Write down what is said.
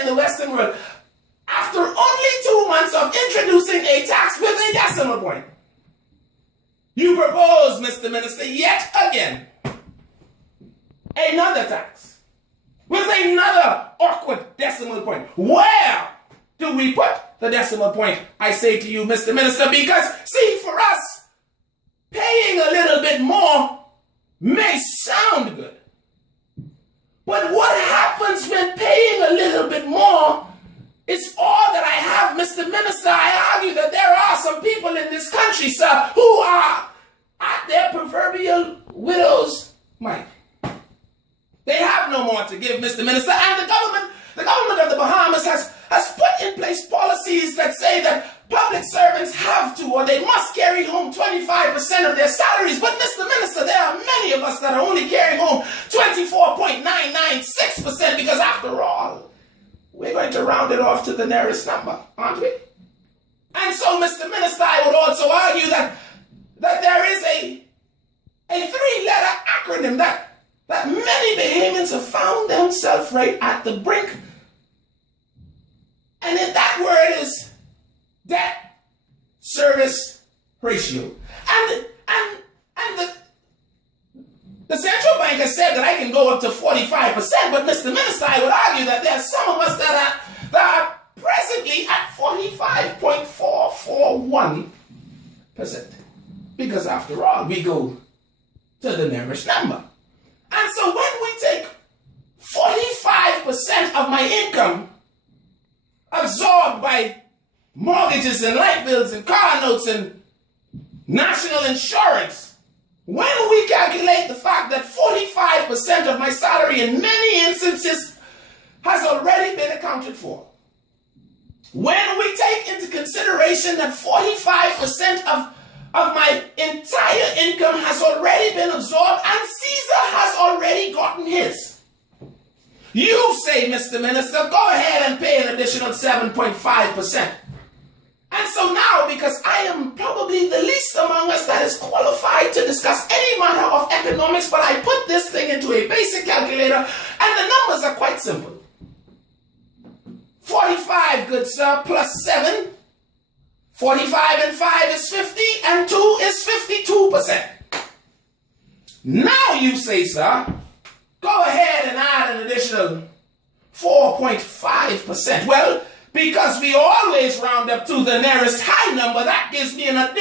in the Western world, after only 2 months of introducing a tax with a decimal point, you propose, Mr. Minister, yet again, another tax with another awkward decimal point. Where do we put the decimal point, I say to you, Mr. Minister? Because, see, for us, paying a little bit more may sound good. But what happens when paying a little bit more is all that I have, Mr. Minister? I argue that there are some people in this country, sir, who are at their proverbial widow's mite. They have no more to give, Mr. Minister, and the government of the Bahamas has put in place policies that say that public servants have to, or they must carry home 25% of their salaries. But, Mr. Minister, there are many of us that are only carrying home 24.996%, because after all, we're going to round it off to the nearest number, aren't we? And so, Mr. Minister, I would also argue that there is a three-letter acronym that many Bahamians have found themselves right at the brink. And that word is debt service ratio. And the central bank has said that I can go up to 45%, but Mr. Minister, I would argue that there are some of us that are presently at 45.441%. Because after all, we go to the nearest number. And so when we take 45% of my income absorbed by mortgages and light bills and car notes and national insurance, when we calculate the fact that 45% of my salary in many instances has already been accounted for, when we take into consideration that 45% of my entire income has already been absorbed and Caesar has already gotten his, you say, Mr. Minister, go ahead and pay an additional 7.5%. And so now, because I am probably the least among us that is qualified to discuss any matter of economics, but I put this thing into a basic calculator, and the numbers are quite simple. 45, good sir, plus 7. 45 and 5 is 50, and 2 is 52%. Now you say, sir, go ahead and add an additional 4.5%. Well, because we always round up to the nearest high number, that gives me an additional